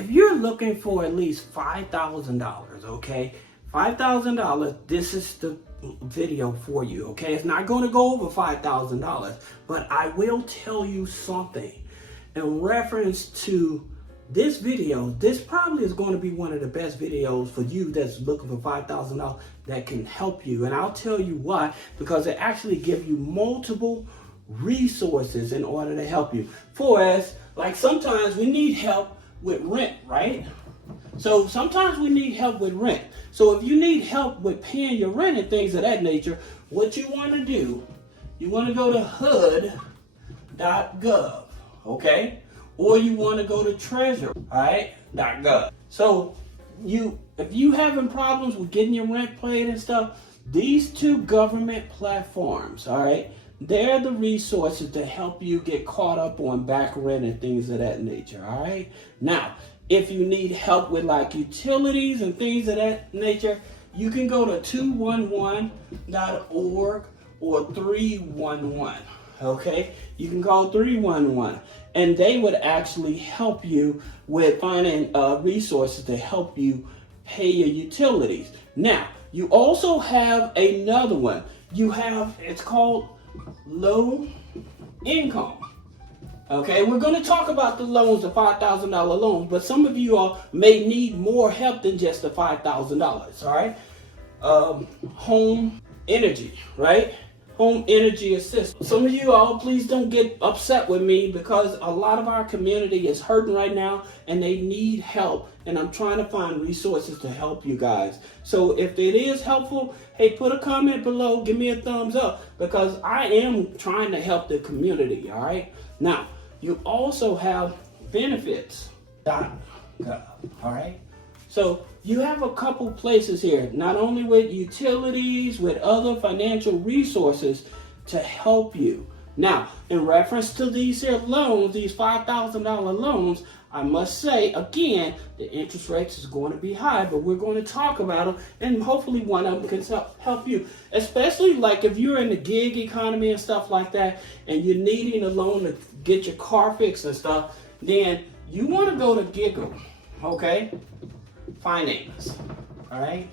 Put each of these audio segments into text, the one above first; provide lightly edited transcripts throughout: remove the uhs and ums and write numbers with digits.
if you're looking for at least $5,000, okay, $5,000, this is the video for you, okay? It's not going to go over $5,000, but I will tell you something in reference to this video. This probably is going to be one of the best videos for you that's looking for $5,000 that can help you. And I'll tell you why, because it actually gives you multiple resources in order to help you. For us, like sometimes we need help with rent, right? So sometimes we need help with rent. So if you need help with paying your rent and things of that nature, what you want to do, you want to go to HUD.gov, okay? Or you want to go to Treasury, all right, .gov. So if you having problems with getting your rent paid and stuff, these two government platforms, all right, they're the resources to help you get caught up on back rent and things of that nature, all right? Now, if you need help with like utilities and things of that nature, you can go to 211.org or 311, okay? You can call 311 and they would actually help you with finding resources to help you pay your utilities. Now, you also have another one. It's called low income. Okay, we're going to talk about the loans, the $5,000 loans, but some of you all may need more help than just the $5,000, all right? Home energy, right? Home energy assistance. Some of you all, please don't get upset with me because a lot of our community is hurting right now and they need help. And I'm trying to find resources to help you guys. So if it is helpful, hey, put a comment below, give me a thumbs up because I am trying to help the community, all right? Now, you also have benefits.gov, all right? So you have a couple places here, not only with utilities, with other financial resources to help you. Now, in reference to these here loans, these $5,000 loans, I must say, again, the interest rates is going to be high, but we're going to talk about them, and hopefully one of them can help you, especially like if you're in the gig economy and stuff like that, and you're needing a loan to get your car fixed and stuff, then you want to go to Giggle, okay? Finance, all right?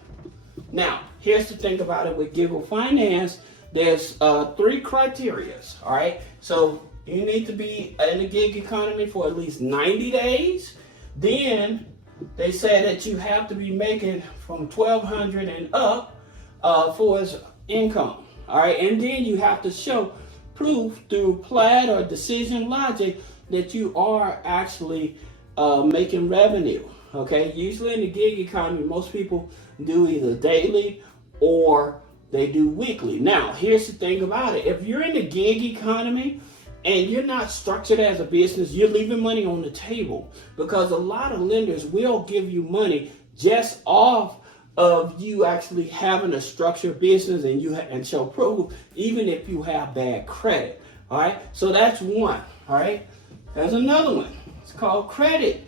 Now, here's the thing about it with Giggle Finance. There's 3 criteria, all right? So you need to be in the gig economy for at least 90 days. Then they say that you have to be making from $1,200 and up for his income, all right? And then you have to show proof through Plaid or Decision Logic that you are actually making revenue. Okay, usually in the gig economy, most people do either daily or they do weekly. Now, here's the thing about it. If you're in the gig economy and you're not structured as a business, you're leaving money on the table because a lot of lenders will give you money just off of you actually having a structured business and show proof, even if you have bad credit. All right, so that's one. All right, there's another one. It's called Credit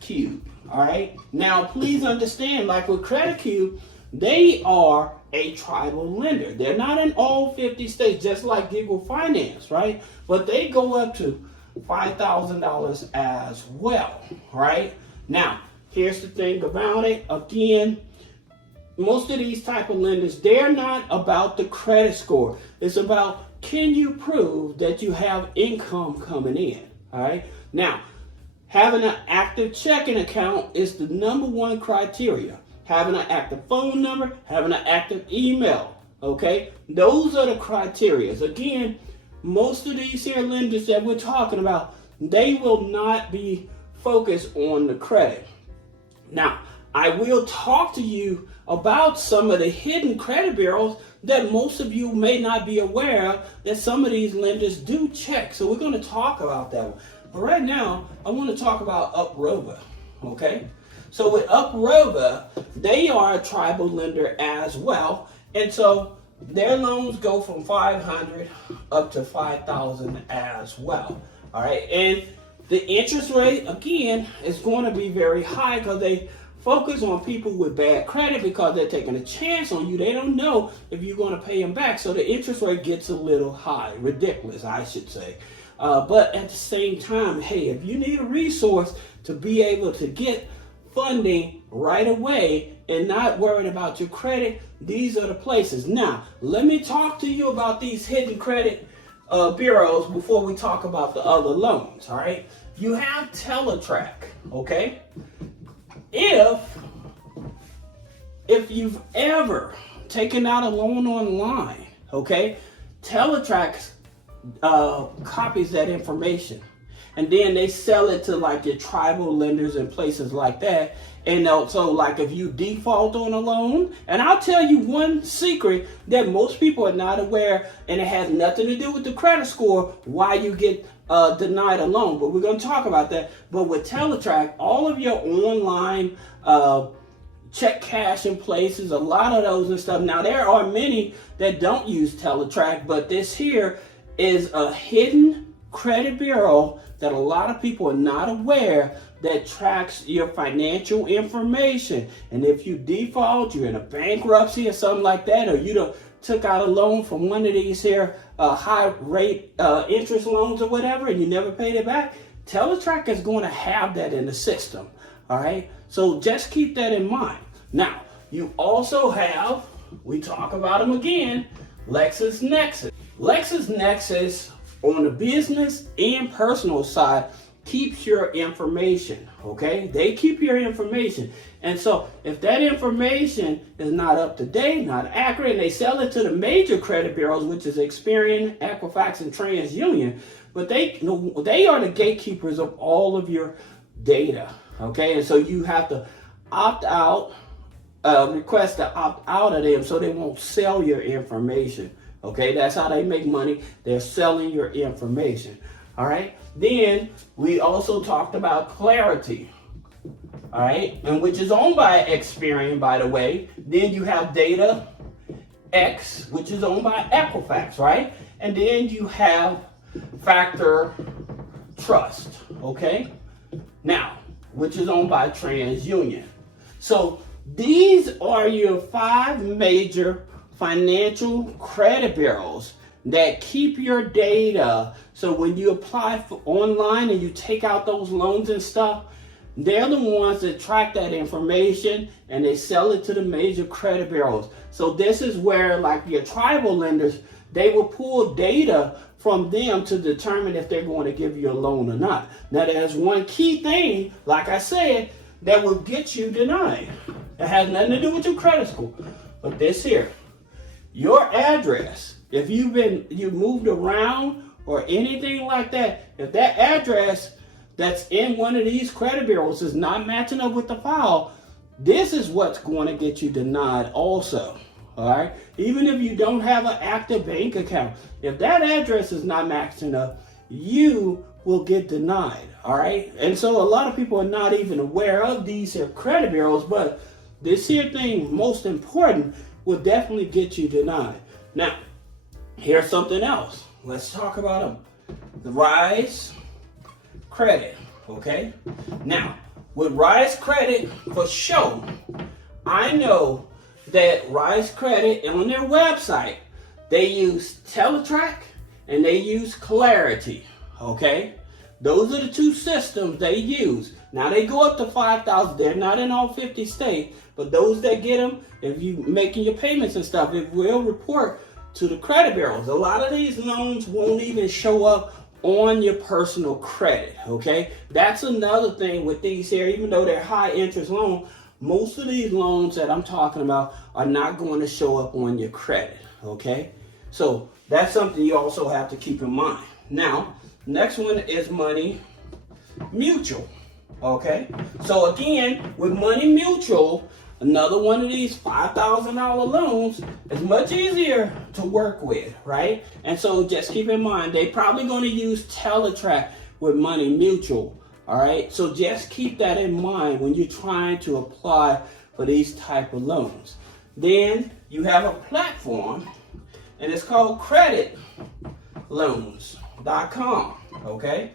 Cube. All right, now please understand, like with Credit Cube, they are a tribal lender. They're not in all 50 states, just like Giggle Finance, right? But they go up to $5,000 as well, right? Now, here's the thing about it. Again, most of these type of lenders, they're not about the credit score. It's about, can you prove that you have income coming in, all right? Now, having an active checking account is the #1 criteria. Having an active phone number, having an active email, okay? Those are the criteria. Again, most of these here lenders that we're talking about, they will not be focused on the credit. Now, I will talk to you about some of the hidden credit bureaus that most of you may not be aware of that some of these lenders do check. So we're going to talk about that one. But right now, I want to talk about Uprova, okay? So with Uprova, they are a tribal lender as well. And so their loans go from $500 up to $5,000 as well, all right? And the interest rate, again, is going to be very high because they focus on people with bad credit because they're taking a chance on you. They don't know if you're going to pay them back. So the interest rate gets a little high, ridiculous, I should say. But at the same time, hey, if you need a resource to be able to get funding right away and not worried about your credit, these are the places. Now, let me talk to you about these hidden credit bureaus before we talk about the other loans, all right? You have Teletrack, okay? If you've ever taken out a loan online, okay, Teletrack copies that information, and then they sell it to like your tribal lenders and places like that. And also, like, if you default on a loan, and I'll tell you one secret that most people are not aware, and it has nothing to do with the credit score, why you get denied a loan, but we're going to talk about that. But with Teletrack, all of your online check cash in places, a lot of those and stuff. Now, there are many that don't use Teletrack, but this here is a hidden credit bureau that a lot of people are not aware, that tracks your financial information. And if you default, you're in a bankruptcy or something like that, or you took out a loan from one of these here high rate interest loans or whatever, and you never paid it back, Teletrack is going to have that in the system. All right, so just keep that in mind. Now, you also have, we talk about them again, LexisNexis. LexisNexis, on the business and personal side, keeps your information, okay? They keep your information. And so if that information is not up to date, not accurate, and they sell it to the major credit bureaus, which is Experian, Equifax, and TransUnion, but they are the gatekeepers of all of your data, okay? And so you have to opt out, request to opt out of them so they won't sell your information. Okay, that's how they make money. They're selling your information. All right. Then we also talked about Clarity. All right, and which is owned by Experian, by the way. Then you have Data X, which is owned by Equifax, right? And then you have Factor Trust. Okay. Now, which is owned by TransUnion. So these are your 5 major financial credit bureaus that keep your data. So when you apply for online and you take out those loans and stuff, they're the ones that track that information and they sell it to the major credit bureaus. So this is where, like, your tribal lenders, they will pull data from them to determine if they're going to give you a loan or not. Now, there's one key thing, like I said, that will get you denied. It has nothing to do with your credit score. But this here, your address, if you moved around or anything like that, if that address that's in one of these credit bureaus is not matching up with the file, this is what's going to get you denied also. All right, even if you don't have an active bank account, if that address is not matching up, you will get denied. All right, and so a lot of people are not even aware of these here credit bureaus, but this here thing, most important, will definitely get you denied. Now, here's something else. Let's talk about them. The Rise Credit, okay? Now, with Rise Credit, for sure, I know that Rise Credit, on their website, they use Teletrack and they use Clarity, okay? Those are the 2 systems they use. Now, they go up to 5,000. They're not in all 50 states, but those that get them, if you making your payments and stuff, it will report to the credit bureaus. A lot of these loans won't even show up on your personal credit, okay? That's another thing with these here. Even though they're high interest loans, most of these loans that I'm talking about are not going to show up on your credit, okay? So that's something you also have to keep in mind. Now, next one is Money Mutual, okay? So again, with Money Mutual, another one of these $5,000 loans is much easier to work with, right? And so just keep in mind, they're probably going to use Teletrack with Money Mutual, all right? So just keep that in mind when you're trying to apply for these type of loans. Then you have a platform, and it's called creditloans.com, okay?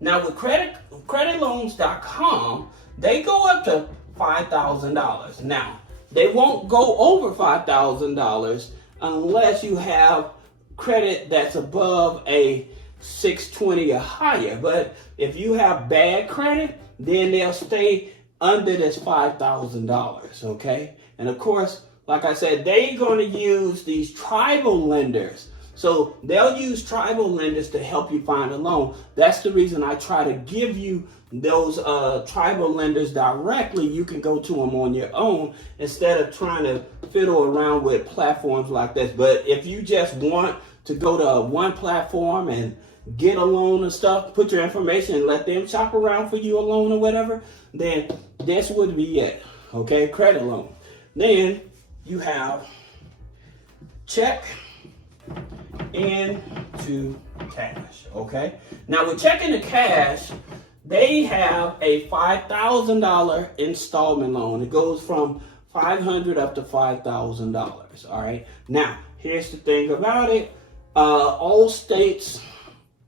Now with creditloans.com, they go up to $5,000. Now, they won't go over $5,000 unless you have credit that's above a 620 or higher. But if you have bad credit, then they'll stay under this $5,000, okay? And of course, like I said, they're going to use these tribal lenders. So they'll use tribal lenders to help you find a loan. That's the reason I try to give you those tribal lenders directly. You can go to them on your own instead of trying to fiddle around with platforms like this. But if you just want to go to one platform and get a loan and stuff, put your information and let them shop around for you a loan or whatever, then this would be it, okay? Credit loan. Then you have check into cash, okay? Now with check into cash, they have a $5,000 installment loan. It goes from $500 up to $5,000, all right? Now, here's the thing about it. All states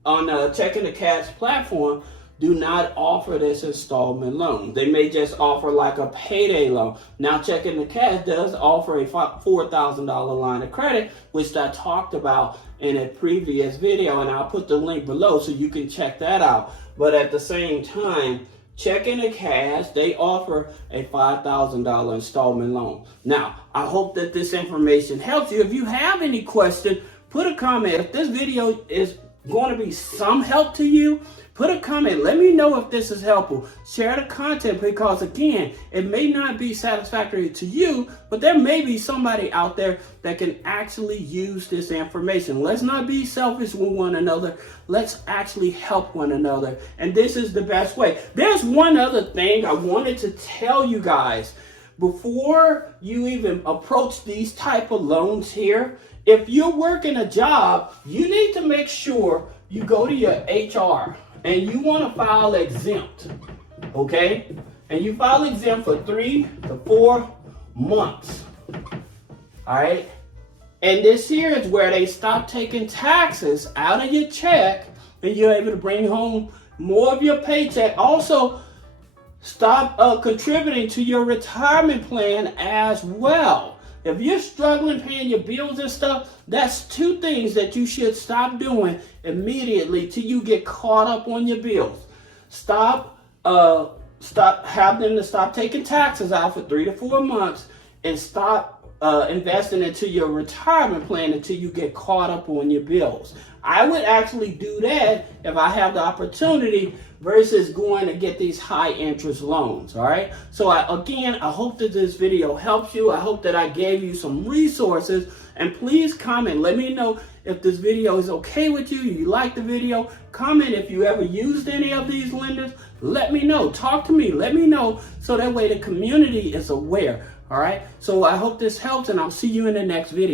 on the check into cash platform do not offer this installment loan. They may just offer like a payday loan. Now, check into cash does offer a $4,000 line of credit, which I talked about in a previous video, and I'll put the link below so you can check that out. But at the same time, check into cash, they offer a $5,000 installment loan. Now, I hope that this information helps you. If you have any question, put a comment. If this video is going to be some help to you, put a comment. Let me know if this is helpful. Share the content, because again, it may not be satisfactory to you, but there may be somebody out there that can actually use this information. Let's not be selfish with one another. Let's actually help one another. And this is the best way. There's one other thing I wanted to tell you guys. Before you even approach these type of loans here, if you're working a job, you need to make sure you go to your HR and you want to file exempt, okay? And you file exempt for 3 to 4 months, all right? And this here is where they stop taking taxes out of your check and you're able to bring home more of your paycheck. Also, stop contributing to your retirement plan as well. If you're struggling paying your bills and stuff, that's 2 things that you should stop doing immediately till you get caught up on your bills. Have them to stop taking taxes out for 3 to 4 months, and stop investing into your retirement plan until you get caught up on your bills. I would actually do that if I have the opportunity versus going to get these high interest loans, all right? So again, I hope that this video helps you. I hope that I gave you some resources, and please comment. Let me know if this video is okay with you. You like the video. Comment if you ever used any of these lenders. Let me know. Talk to me. Let me know so that way the community is aware, all right? So I hope this helps, and I'll see you in the next video.